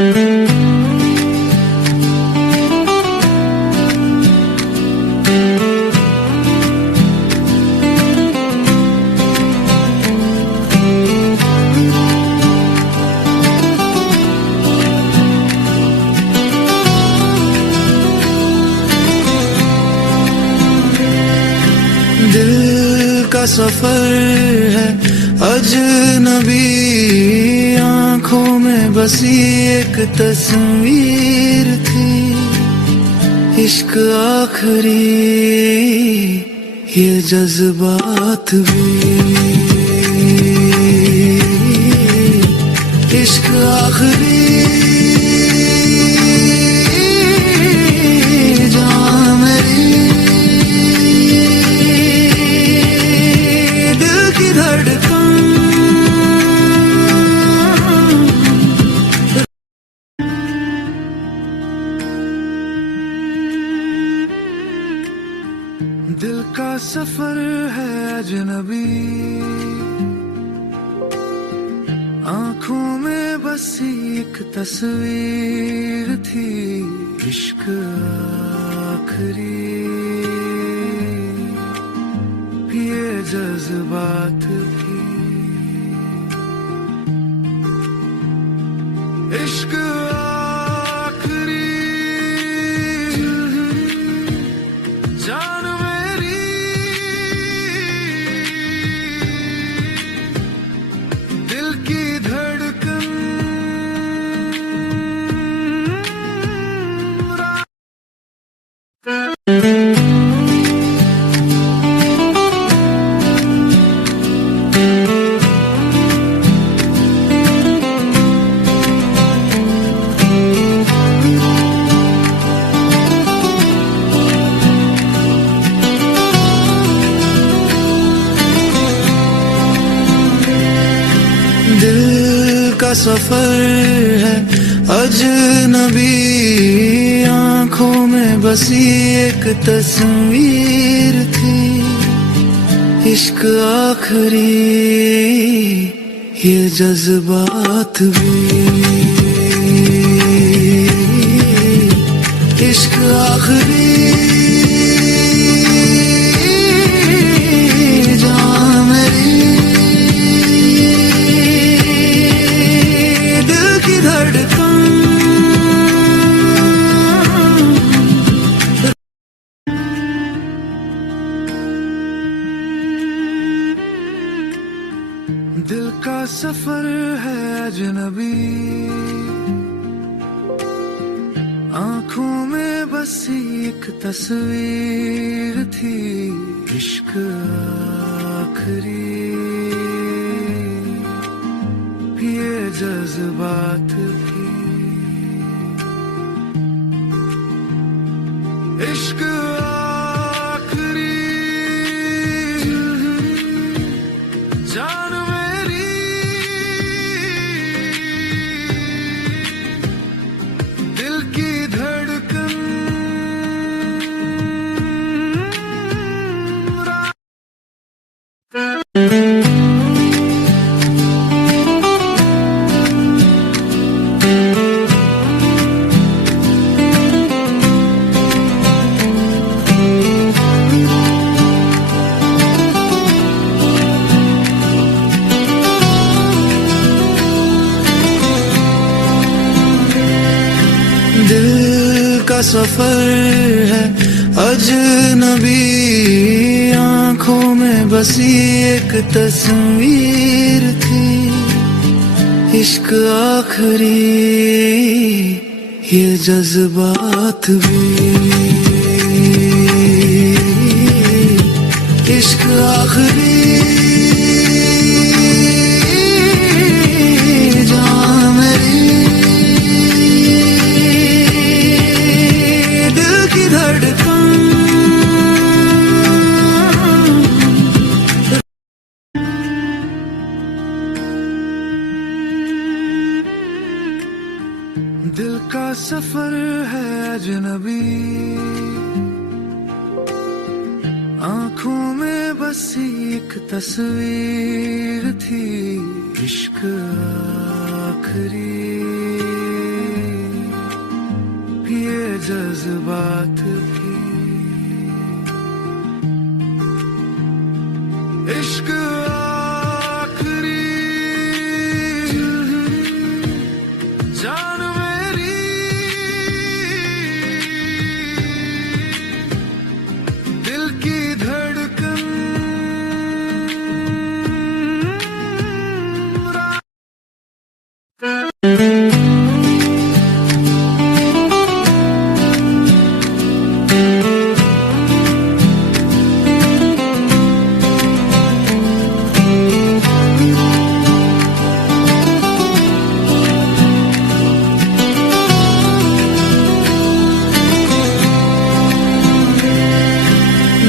दिल का सफर है अजनबी, आंखों में बसी एक तस्वीर थी। इश्क आखिरी, ये जज्बात भी। इश्क आखिरी, दिल का सफर है अजनबी, आंखों में बसी एक तस्वीर थी। इश्क आखिरी, ये जज्बात भी। इश्क आखिरी, जान दिल की धड़कन। दिल का सफर है अजनबी, आंखों में बसी एक तस्वीर थी। इश्क आखिरी, ये जज्बात भी। इश्क आखिरी, दिल का सफर है अजनबी, आंखों में बसी एक तस्वीर थी। इश्क आखिरी, ये जज्बात भी। इश्क आखिरी, जान दिल की धड़कन। दिल का सफर है अजनबी, आंखों में बसी एक तस्वीर थी। इश्क आखिरी, ये जज्बात भी। इश्क आखिरी, दिल का सफर है अजनबी, आंखों में बसी एक तस्वीर थी। इश्क आखिरी जज्बात भी इश्क आखिरी जान मेरी दिल की धड़कन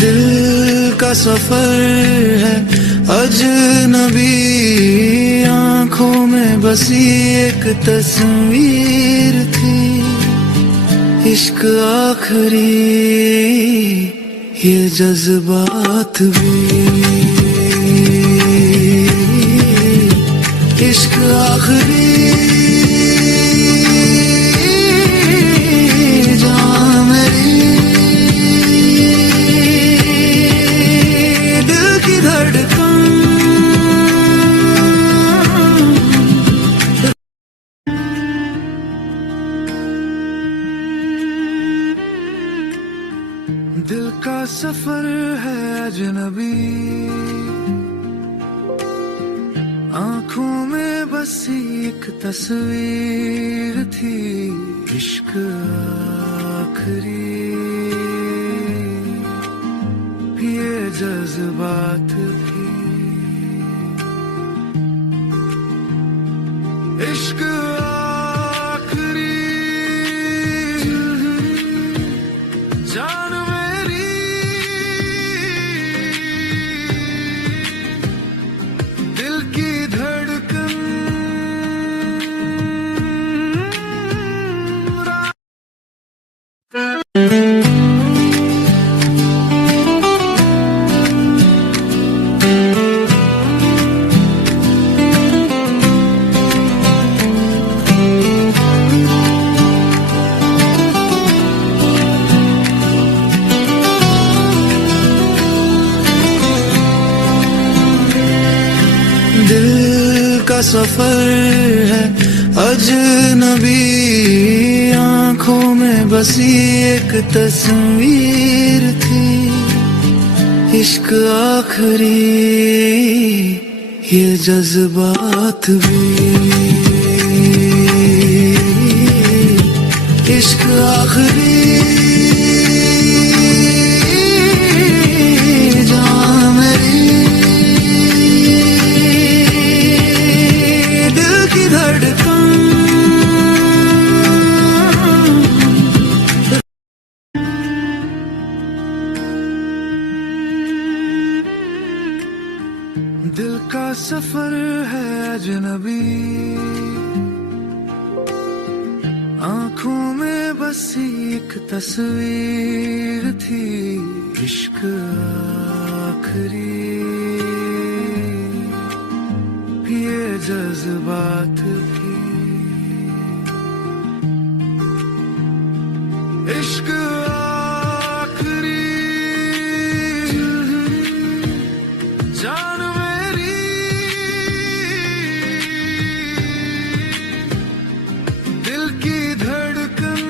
दिल का सफर है अजनबी आंखों में बसी एक तस्वीर थी इश्क आखिरी ये जज्बात भी इश्क आखिरी दिल का सफर है अजनबी आंखों में बसी एक तस्वीर थी इश्क आखिरी ये जज्बात भी इश्क आखिरी जान दिल की धड़कन दिल का सफर है अजनबी आंखों में बसी एक तस्वीर थी इश्क आखिरी ये जज्बात भी इश्क आखिरी दिल का सफर है अजनबी आंखों में बसी एक तस्वीर थी इश्क आखिरी ये जज्बात भी इश्क आखिरी जान दिल की धड़कन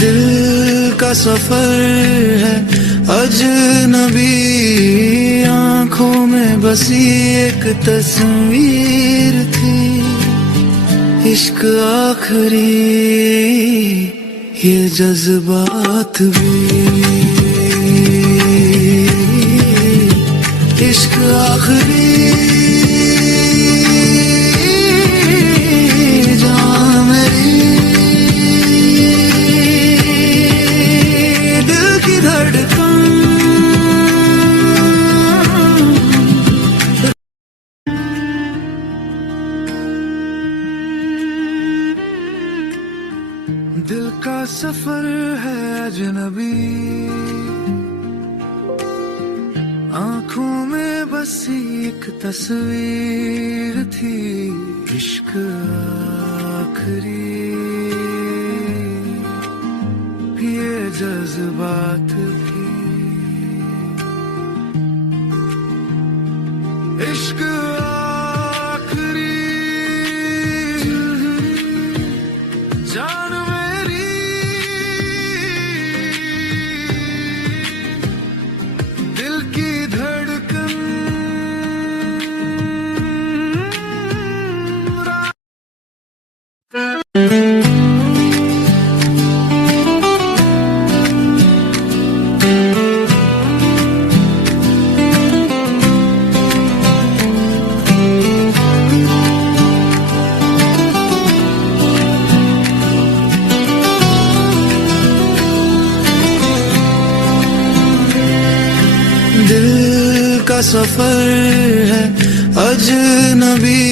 दिल का सफर है अजनबी आंखों में बसी एक तस्वीर थी इश्क आखिरी ये जज्बात भी इश्क आखिरी धड़ का सफर है अजनबी, आंखों में बसी एक तस्वीर थी, इश्क आखिरी ये जज्बात की, इश्क आखिरी जान मेरी दिल की धड़कन दिल का सफर है अजनबी,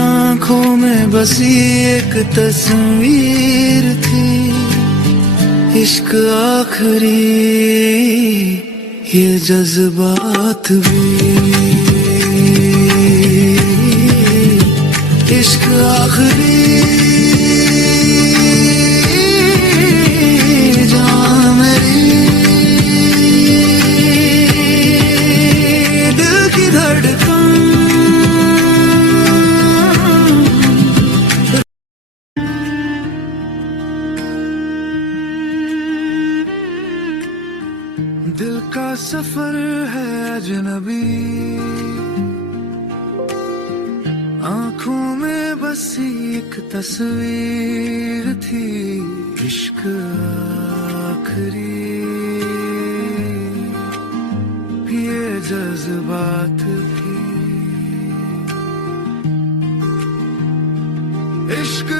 आंखों में बसी एक तस्वीर थी, इश्क आखिरी ये जज्बात भी, इश्क आखिरी दिल का सफर है अजनबी, आंखों में बसी एक तस्वीर थी, इश्क आखिरी ये जज्बात की, इश्क